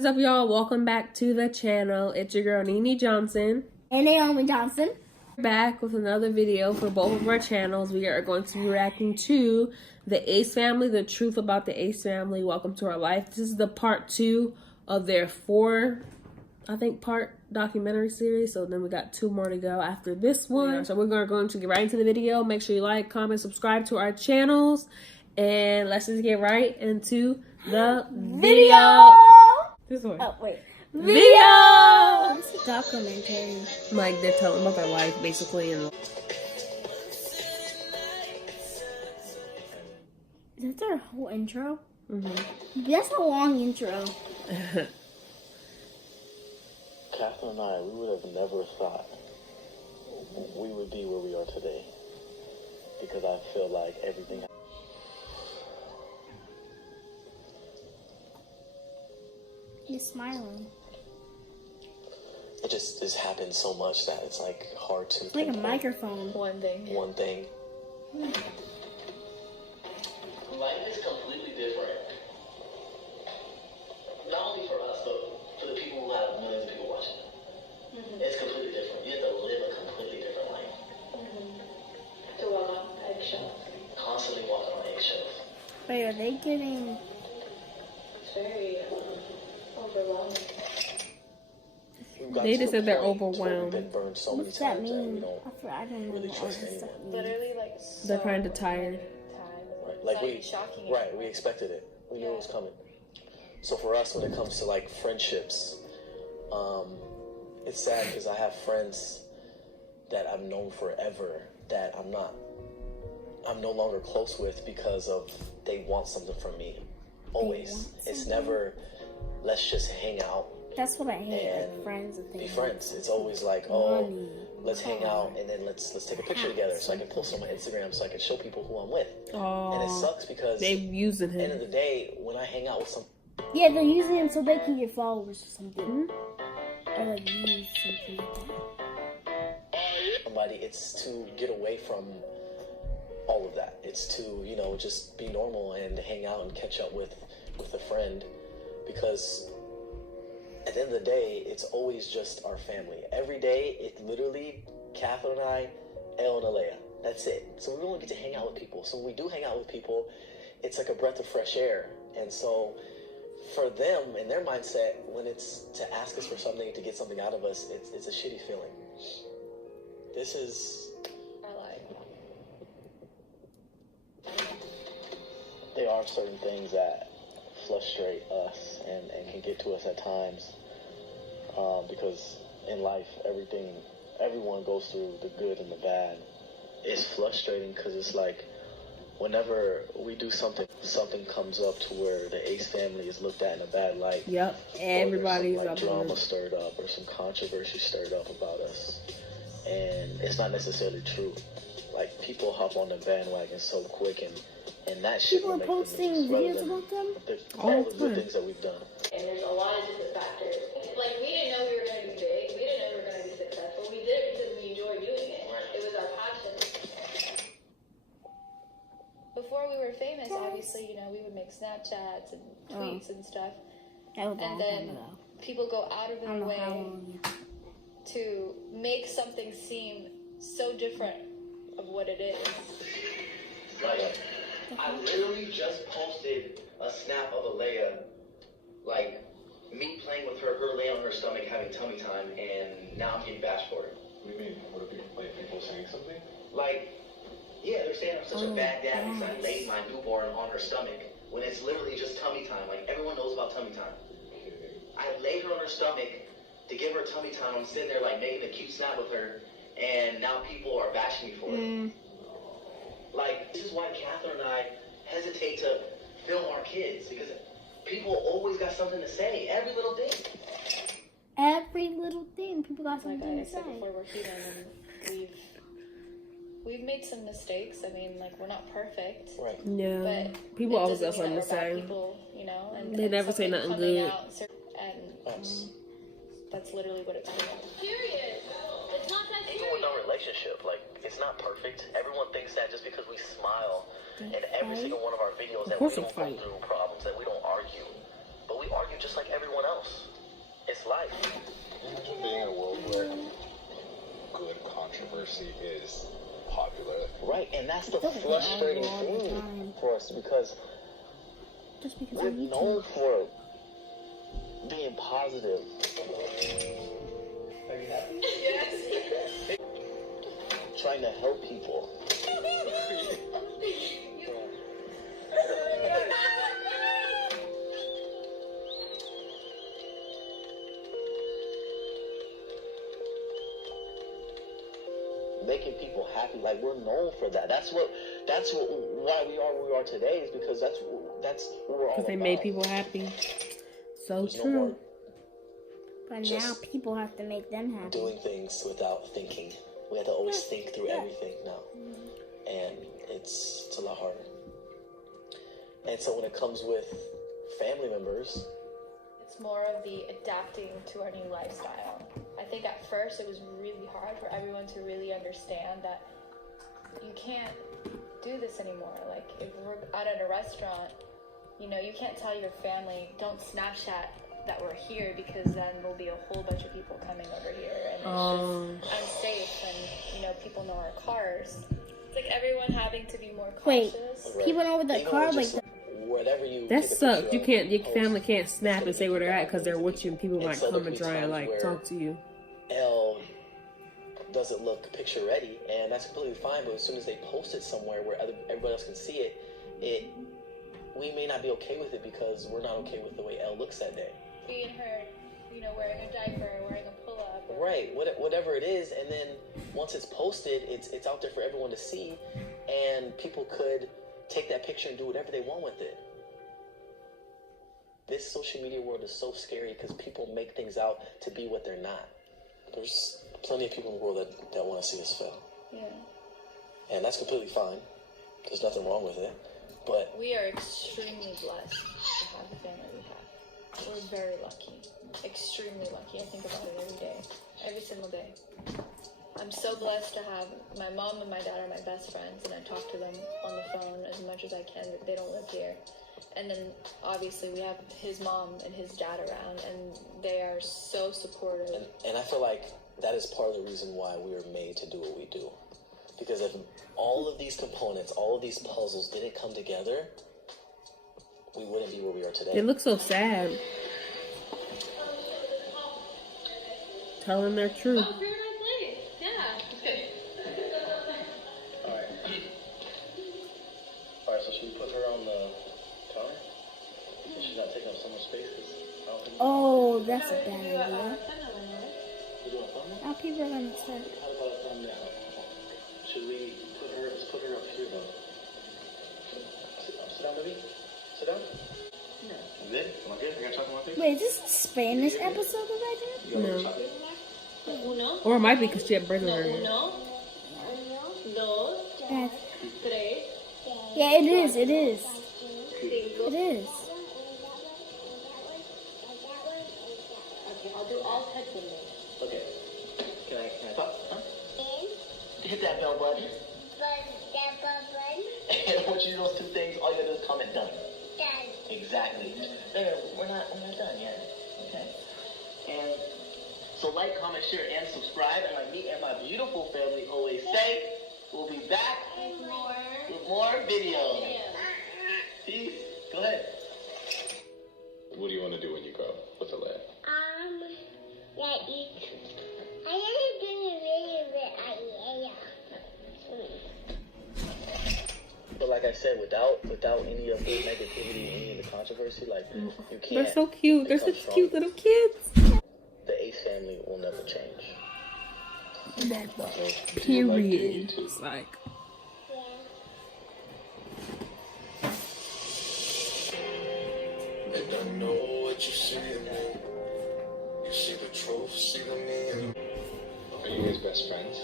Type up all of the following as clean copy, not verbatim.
What's up, y'all? Welcome back to the channel. It's your girl Doniyah Johnson and Doniyah Johnson. Back with another video for both of our channels. We are going to be reacting to the Ace family, the truth about the Ace family. Welcome to our life. This is the part 2 of their 4, I think, part documentary series. So then we got 2 more to go after this one. Yeah. So we're going to get right into the video. Make sure you like, comment, subscribe to our channels, and let's just get right into the video. This one. Oh, wait. Video! It's a documentary. Like, they're telling about their life, basically. And is that their whole intro? mm-hmm. That's a long intro. Catherine and I, we would have never thought we would be where we are today. Because I feel like everything... He's smiling. It just happens so much that it's like hard to... It's like a microphone. One thing. Life is completely different. Not only for us, but for the people who have millions of people watching. It's completely different. You have to live a completely different life. To walk on eggshells. Constantly walking on eggshells. Wait, are they getting... It's very overwhelming. They just said they're overwhelmed. What's that mean? I don't know really what trust this stuff anyone. means. Literally, like, They're kind of tired. Like we shocking. Right, we expected it. We knew it was coming. So for us, when it comes to like friendships, it's sad because I have friends that I've known forever that I'm no longer close with because of they want something from me. Always. It's never, let's just hang out. That's what I hate, and like friends and things. Be friends. It's always like, oh, let's hang out and then let's take a picture together so I can post on my Instagram so I can show people who I'm with. Oh, and it sucks because they're using at the end him. of the day, when I hang out with some... Yeah, they're using him so they can get followers or something. Or like use something like that. Somebody, it's to get away from all of that. It's to, you know, just be normal and hang out and catch up with a friend, because at the end of the day, it's always just our family. Every day, it literally, Catherine and I, Elle and Alea. That's it. So we only get to hang out with people. So when we do hang out with people, it's like a breath of fresh air. And so for them, in their mindset, when it's to ask us for something, to get something out of us, it's a shitty feeling. This is... Our life. There are certain things that frustrate us and can get to us at times, because in life, everyone goes through the good and the bad. It's frustrating because it's like whenever we do something comes up to where the Ace family is looked at in a bad light. Yep, everybody's some, like, up drama stirred up or some controversy stirred up about us, and it's not necessarily true. Like, people hop on the bandwagon so quick, and that shit People are posting videos about them all the good things that we've done. And there's a lot of different factors. Like, we didn't know we were going to be big. We didn't know we were going to be successful. We did it because we enjoyed doing it. It was our passion. Before we were famous, obviously, you know, we would make Snapchats and tweets and stuff. And then people go out of their way to make something seem so different of what it is. Like, I literally just posted a snap of Alea, like, me playing with her laying on her stomach, having tummy time, and now I'm getting bashed for it. What do you mean? What are people saying something? Like, yeah, they're saying I'm such a bad dad because I laid my newborn on her stomach, when it's literally just tummy time. Like, everyone knows about tummy time. I laid her on her stomach to give her tummy time. I'm sitting there, like, making a cute snap with her, and now people are bashing me for it. Like, this is why Catherine and I hesitate to film our kids, because people always got something to say. Every little thing. Every little thing. People got something Like I to said say. before, we're human, and we've made some mistakes. I mean, like, we're not perfect. Right. Yeah, But people it always doesn't got something mean to that we're bad say. people, you know, and They never say something nothing coming good. out, and that's literally what it's about. Serious. It's not that Even with our relationship, like, it's not perfect. Everyone thinks that just because we smile in every single one of our videos that we don't go through problems, that we don't argue, but we argue just like everyone else. It's life. Imagine being in a world where good controversy is popular. Right, and that's the frustrating thing for us because we're known for being positive. Are you happy? Yes. Trying to help people. Making people happy, like we're known for that. That's why we are where we are today, is because that's what we're all about. Because they made people happy. So There's no true. more But just now people have to make them happy. doing things without thinking. We have to always think through everything now, and it's a lot harder. And so when it comes with family members, It's more of the adapting to our new lifestyle. I think at first it was really hard for everyone to really understand that you can't do this anymore. Like if we're out at a restaurant, you know, you can't tell your family, don't Snapchat that we're here, because then there'll be a whole bunch of people coming over here and it's just unsafe, and you know, people know our cars. It's like everyone having to be more Wait, cautious. people know with the car, like, whatever you That take a sucks. picture You of, can't. Your post, family can't snap it's and say where they're at because they're gonna with you, and people And might so come there'll and be try and times like where talk to you. L doesn't look picture ready, and that's completely fine. But as soon as they post it somewhere where everybody else can see it, we may not be okay with it because we're not okay with the way L looks that day. Seeing her, you know, wearing a diaper, wearing a pull-up. Right, whatever it is, and then once it's posted, it's out there for everyone to see, and people could take that picture and do whatever they want with it. This social media world is so scary because people make things out to be what they're not. There's plenty of people in the world that want to see us fail. Yeah. And that's completely fine. There's nothing wrong with it. But We are extremely blessed to have the family we have. We're very lucky. Extremely lucky. I think about it every day. Every single day. I'm so blessed to have my mom and my dad are my best friends, and I talk to them on the phone as much as I can. They don't live here. And then obviously we have his mom and his dad around, and they are so supportive. and I feel like that is part of the reason why we were made to do what we do. Because if all of these components, all of these puzzles didn't come together, we wouldn't be where we are today. They look so sad. Telling their truth. Oh, very nice lady. Yeah. Alright, so should we put her on the counter? So she's not taking up so much space? 'Cause I don't think oh, that's a bad idea. we're doing a thumbnail. Now people are gonna say, How about a thumbnail? Should we let's put her up here though. Sit down, baby. Sit down. Yeah. You good? Am I good? I got chocolate in my face? wait, is this a Spanish episode that I did? You got a little No. chocolate? Uno, Or it might be because she had bread in no, her hair. uno, dos, Yes. tres, Yeah, it is, it is. cinco. It is. Okay, I'll do all 10 of them. Okay. Can I talk? Huh? Hit that bell button. And once you do those two things, all you gotta do is comment done. Exactly. No, we're not done yet. Okay. And so like, comment, share, and subscribe. And like me and my beautiful family always say, we'll be back with more videos. Peace. Go ahead. What do you want to do when you grow up? What's a lab? But like I said, without any of the negativity, any of the controversy, like you can't. They're so cute. They're become such strong. cute little kids. The Ace family will never change. Period. It's like. And I know what you see in me. You see the truth, see the me. Are you guys best friends?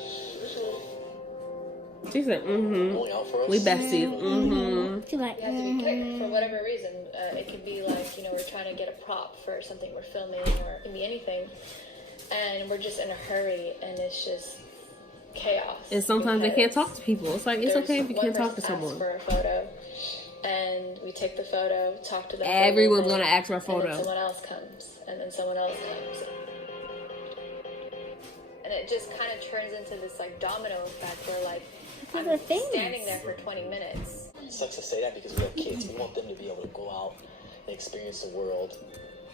She said, Going out for us. We besties. She's like, You have to be quick for whatever reason. It could be like, you know, we're trying to get a prop for something we're filming, or it can be anything. And we're just in a hurry, and it's just chaos. And sometimes they can't because talk to people. It's like, it's there's okay if you one can't talk to person asks someone. for a photo, and we take the photo, talk to them. Everyone's gonna ask for a And photo. then someone else comes, and then someone else comes. And it just kind of turns into this like domino effect where like I'm standing there for 20 minutes. It sucks to say that because we have kids. We want them to be able to go out and experience the world.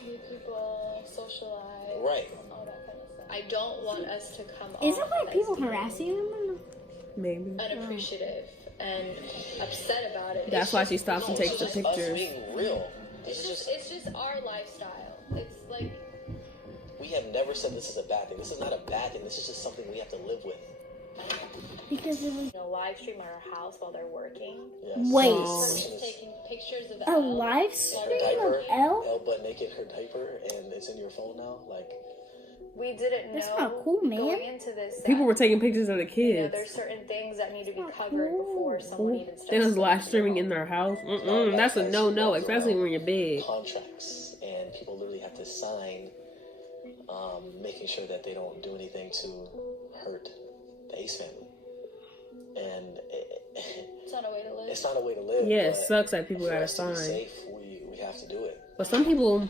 Meet people, socialize. Right. All that kind of stuff. I don't want us to come off Isn't like as people being harassing them? Maybe. unappreciative and upset about it. That's It's why just- she stops and takes the Us pictures. being real. It's just our lifestyle. It's like We have never said this is a bad thing. This is not a bad thing. This is just something we have to live with. Because it was live stream at our house while they're working. Yes. Wait. Person is Taking pictures of a live stream of L. Elle butt naked, her diaper, and it's in your phone now. Like, We didn't That's know not cool, man. going into this. that, People were taking pictures of the you know, kids. there's certain things that need to be not covered cool. before someone even starts. They was live to streaming in know. their house. That's a no-no, especially when you're big. contracts, and people literally have to sign, making sure that they don't do anything to hurt the Ace family. And It's not a way to live. it's not a way to live. Yeah, it but sucks that people for gotta us to be sign. safe, we have to do it. But some people,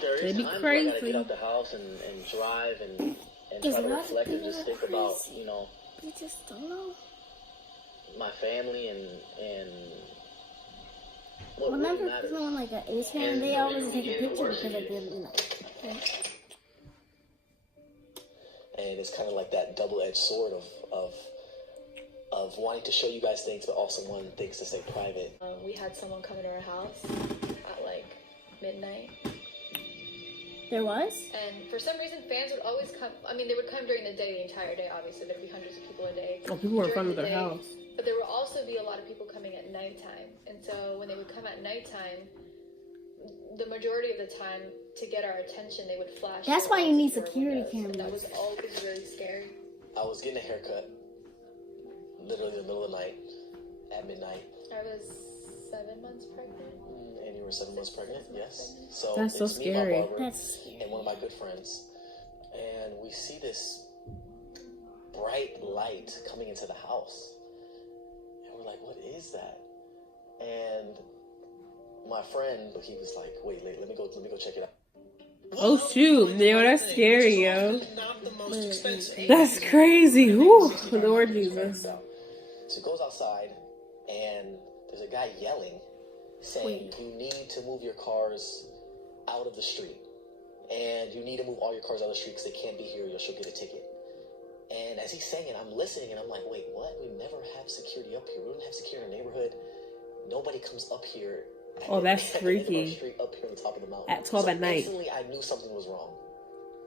There They is be times where I gotta crazy. get out the house and drive and There's try to a lot of reflect and people just that think are about, crazy. you know, You just don't know. my family and what Whenever really matters. people on like an Ace fan, they always take a picture because of them, you know. And it's kind of like that double-edged sword of wanting to show you guys things, but also wanting things to stay private. We had someone come into our house at like midnight. There was? And for some reason, fans would always come. I mean, they would come during the day, the entire day, obviously. There'd be hundreds of people a day. oh, people were in front During of the their day, house. But there would also be a lot of people coming at nighttime. And so when they would come at nighttime, the majority of the time, to get our attention, they would flash. That's their why you lights need into our security windows, and that cameras. was always really scary. I was getting a haircut, literally in the middle of the night, at midnight, I was 7 months pregnant. and you were 7 months pregnant. Yes. So That's so it's me, my scary. barber, That's and one of my good friends, and we see this bright light coming into the house, and we're like, "What is that?" And my friend, he was like, "Wait, let me go check it out." Oh shoot, yo, that's scary, yo. Not the most expensive. That's crazy. Whew, Lord Jesus. So he goes outside, and there's a guy yelling, saying, "You need to move your cars out of the street, and you need to move all your cars out of the street because they can't be here, or she'll get a ticket." And as he's saying it, I'm listening, and I'm like, "Wait, what? We never have security up here. We don't have security in our neighborhood. Nobody comes up here." Oh, that's at the end of our freaky. street up here on the top of the mountain. At 12 So at night. Instantly, I knew something was wrong.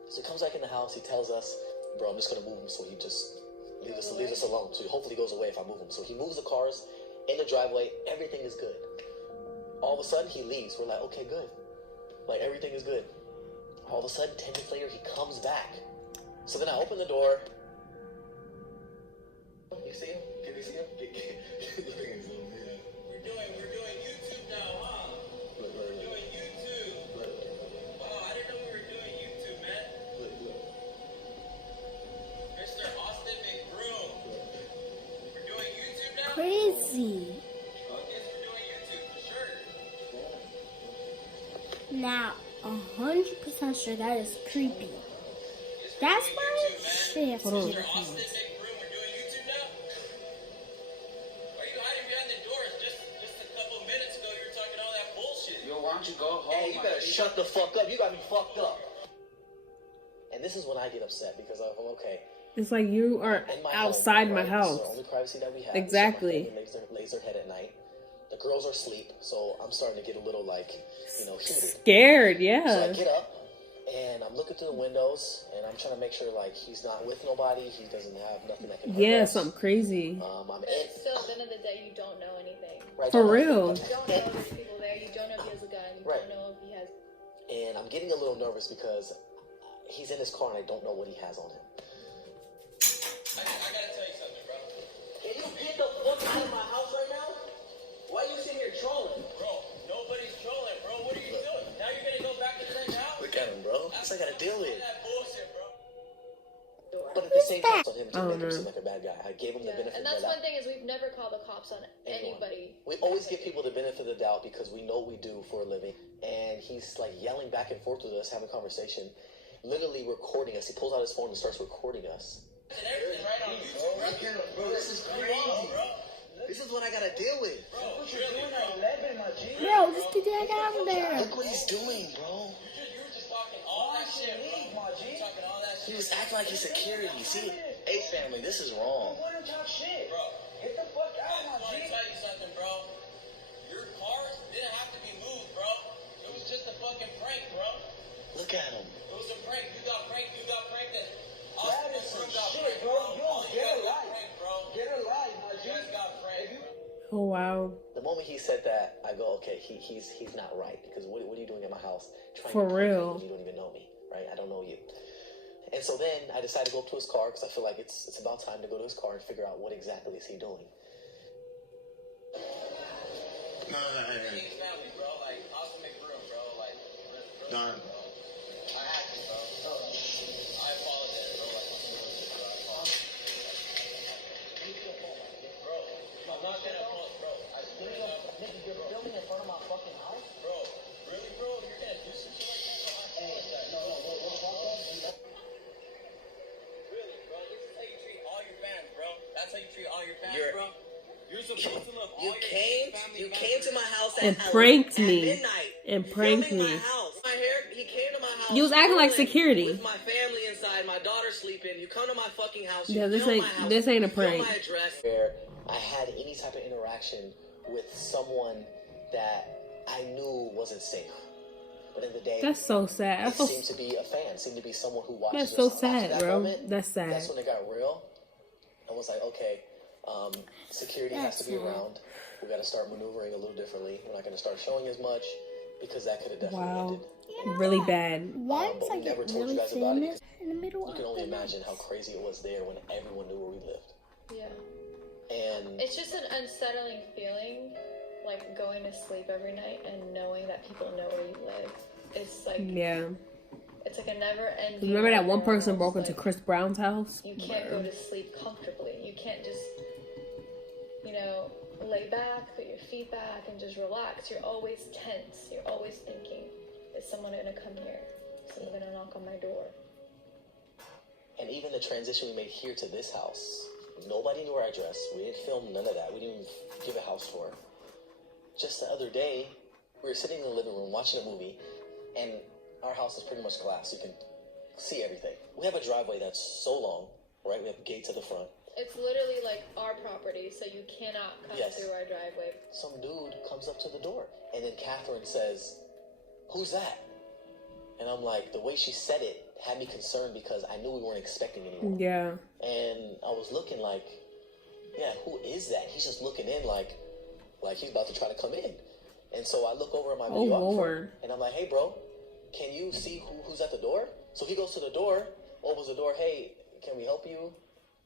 So he comes back in the house. He tells us, "Bro, I'm just gonna move him." So he just leaves us alone. So he hopefully goes away if I move him. So he moves the cars in the driveway. Everything is good. All of a sudden, he leaves. We're like, "Okay, good. Like everything is good." All of a sudden, 10 minutes later, he comes back. So then I open the door. You see him? Can you see him? We're doing YouTube now, huh? Look. Doing YouTube. Oh, I didn't know we were doing YouTube, man. Mr. Austin McBroom. We're doing YouTube now? crazy. Oh, yes, we're doing YouTube for sure. Now, 100% sure that is creepy. That's why shit. Mr. Austin McBroom, we're doing YouTube now? Why are you hiding behind the doors? Just a couple minutes ago, you were talking all that bullshit. Yo, why don't you go home? Hey, you better shut the fuck up. You got me fucked up. And this is when I get upset because I'm okay. It's like you are In my outside home, my right? house. This is the only privacy that we have. Exactly. So my family lays their head at night. The girls are asleep, so I'm starting to get a little heated. Scared, So I yeah. get up and I'm looking through the windows and I'm trying to make sure he's not with nobody. He doesn't have nothing that can hurt Yeah, us. something crazy. I'm But in. still, at the end of the day, you don't know anything. Right, For don't know real. anything, You don't know if there's people there. You don't know if he has a gun. You Right. don't know if he has. And I'm getting a little nervous because he's in his car and I don't know what he has on him. I gotta tell you something, bro. Can you get the fuck out of my house right now? Why are you sitting here trolling? Bro, nobody's trolling, bro. What are you doing? Now you're gonna go back to the same house? Look at him, bro. That's what I gotta deal with. That bullshit, bro. But at the same time, I told him to Oh, make him no. seem like a bad guy. I gave him the benefit And of that's the doubt. one thing is we've never called the cops on anybody. We always give people the benefit of the doubt because we know what we do for a living. And he's like yelling back and forth with us, having a conversation, literally recording us. He pulls out his phone and starts recording us. And everything right on YouTube, Bro, this is crazy. This is what I gotta deal with. bro. Really, bro. Bro, just get that guy out of there. Look what he's doing, bro. You were just talking all that shit, bro. You were talking all that He shit. was acting like he's security. See, Ace family, this is wrong. Bro, I want to tell you something, bro. Your cars didn't have to be moved, bro. It was just a fucking prank, bro. Look at him. It was a prank. You got pranked. You got pranked. And Austin and Drew got pranked, bro. All you guys got pranked, bro. You guys got pranked, bro. Oh, wow. The moment he said that, I go, okay, he's not right, because what are you doing at my house? Trying For to prank me real. when you don't even know me, right? I don't know you. And so then I decided to go up to his car because I feel like it's about time to go to his car and figure out what exactly is he doing. King's family, bro. Like, Austin McBroom, bro. Like, really, Don. bro. I had to, bro. I apologize, bro. Like, I apologize. Bro, I'm not gonna apologize, bro. I swear to God. Nigga, you're filming in front of my fucking house? Bro, really, bro? You're gonna do some shit like that, bro? I apologize. Really, bro? This is how you treat all your fans, bro. That's how you treat all your fans, bro. You're supposed to love all your family members. to my house And pranked at me. midnight. And pranked filming me. my house. My hair, he came to my house. You was acting like filming security. With my family inside, my daughter sleeping. You come to my fucking house. Yeah, You this film ain't- my house, this ain't a you film prank. My address. Where I had any type of interaction with someone that I knew wasn't safe. But in the day, That's so sad. it That's so, seemed to be a fan, seemed to be someone who watches that's us. so After sad, that bro. moment, That's sad. That's when it got real. I was like, okay, security has to be around. We got to start maneuvering a little differently. We're not going to start showing as much because that could have definitely Wow. ended. Really bad. Once but I we never get told you really guys about it famous in the middle You of can only the imagine night. how crazy it was there when everyone knew where we lived. Yeah. And It's just an unsettling feeling, like going to sleep every night and knowing that people know where you live. It's like Yeah. it's like a never-ending. Remember that one nightmare person broke almost, into like, Chris Brown's house? You can't go to sleep comfortably. You can't just, lay back, put your feet back, and just relax. You're always tense. You're always thinking, is someone gonna come here? Is someone gonna knock on my door? And even the transition we made here to this house, nobody knew our address. We didn't film none of that. We didn't even give a house tour. Just the other day, we were sitting in the living room watching a movie, and our house is pretty much glass. You can see everything. We have a driveway that's so long, right? We have gates at the front. It's literally like our property, so you cannot come Yes. through our driveway. Some dude comes up to the door, and then Catherine says, "Who's that?" And I'm like, the way she said it had me concerned because I knew we weren't expecting anyone. Yeah. And I was looking like, yeah, who is that? He's just looking in like he's about to try to come in. And so I look over at my Oh, videographer, Lord. and I'm like, hey, bro, can you see who's at the door? So he goes to the door, opens the door, hey, can we help you?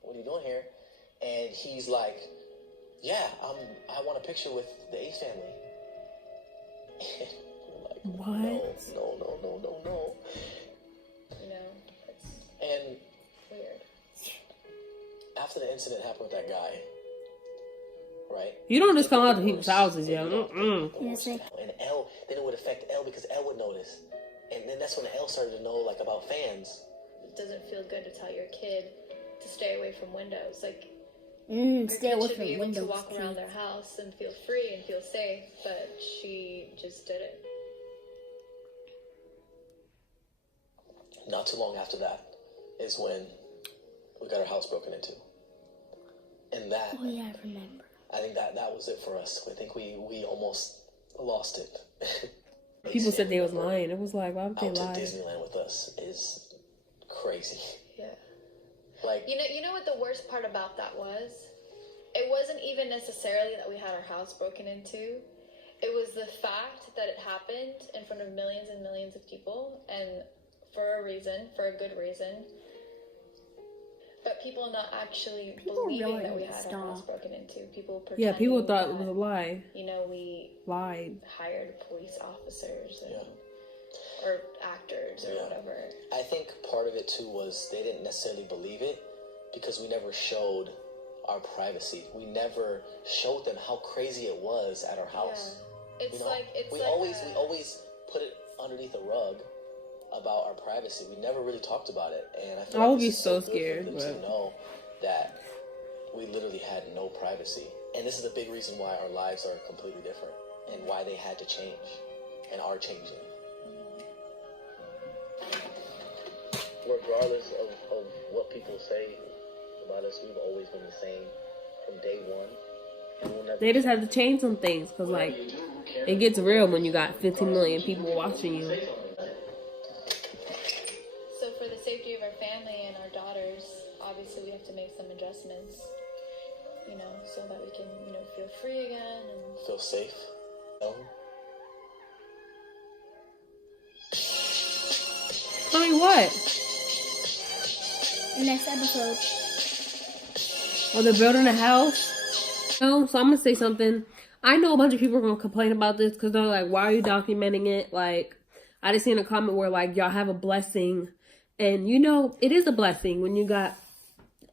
What are you doing here? And he's like, yeah, I want a picture with the Ace family. And we're like, What? No. It's And weird. after the incident happened with that guy, right? You don't just come out to people's houses, yo. Mm-mm. Yes, And L, then it would affect L because L would notice. And then that's when L started to know, like, about fans. It doesn't feel good to tell your kid to stay away from windows. Like, Stay your away kid should from be able to windows. walk around their house and feel free and feel safe, but she just didn't. Not too long after that is when we got our house broken into. And that, Oh yeah, I remember. I think that was it for us. I think we almost lost it. People said they was lying. It was like, why would they Out to lie? Disneyland with us is crazy. Yeah. Like, You know what the worst part about that was? It wasn't even necessarily that we had our house broken into. It was the fact that it happened in front of millions and millions of people, and for a good reason. But people not actually believing really that we had stop. our house broken into. People pretending Yeah, people thought it that, was a lie. we Lied. hired police officers and, Yeah. or actors or Yeah. whatever. I think part of it too was they didn't necessarily believe it, because we never showed our privacy. We never showed them how crazy it was at our house. Yeah. It's like we always put it underneath a rug about our privacy. We never really talked about it, and I feel I like would be this is so good for scared, them but to know that we literally had no privacy. And this is a big reason why our lives are completely different and why they had to change and are changing. Regardless of what people say about us, we've always been the same from day one. And we'll never they just have to change some things because, like, it gets real when you got 15 million people watching you. So for the safety of our family and our daughters, obviously we have to make some adjustments, you know, so that we can, you know, feel free again and feel safe. Tell me what? Next episode. Or they're building a house. No, so I'm gonna say something. I know a bunch of people are gonna complain about this because they're like, why are you documenting it? Like, I just seen a comment where, like, y'all have a blessing. And, you know, it is a blessing when you got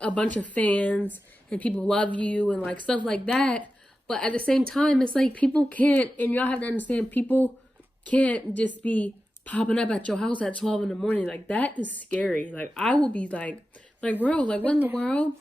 a bunch of fans and people love you and, like, stuff like that. But at the same time, it's like people can't, and y'all have to understand, people can't just be popping up at your house at 12 in the morning. Like, that is scary. Like, I will be like, bro, like, what in the world?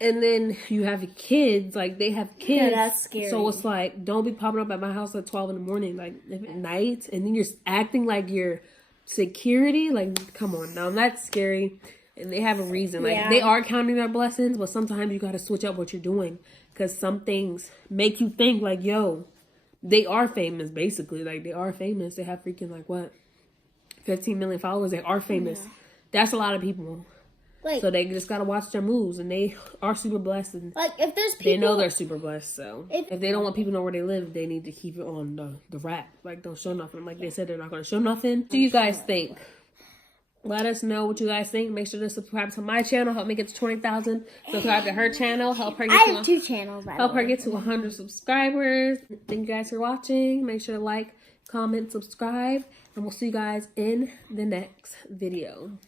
And then you have kids, like, they have kids. Yeah, that's scary. So it's like, don't be popping up at my house at 12 in the morning, like, at night. And then you're acting like you're security. Like, come on now, that's scary. And they have a reason. Like, they are counting their blessings, but sometimes you got to switch up what you're doing. Because some things make you think, like, yo, they are famous, basically. Like, they are famous. They have freaking, like, what? 15 million followers. They are famous. Yeah. That's a lot of people. Like, so they just gotta watch their moves, and they are super blessed. And like, if there's people, they know they're super blessed. So if they don't want people to know where they live, they need to keep it on the rack. Like, don't show nothing. Like they said, they're not gonna show nothing. What do you guys think? Let us know what you guys think. Make sure to subscribe to my channel. Help me get to 20,000. Subscribe to her channel. Help her get I have 2 channels. Help her get to 100 subscribers. Thank you guys for watching. Make sure to like, comment, subscribe, and we'll see you guys in the next video.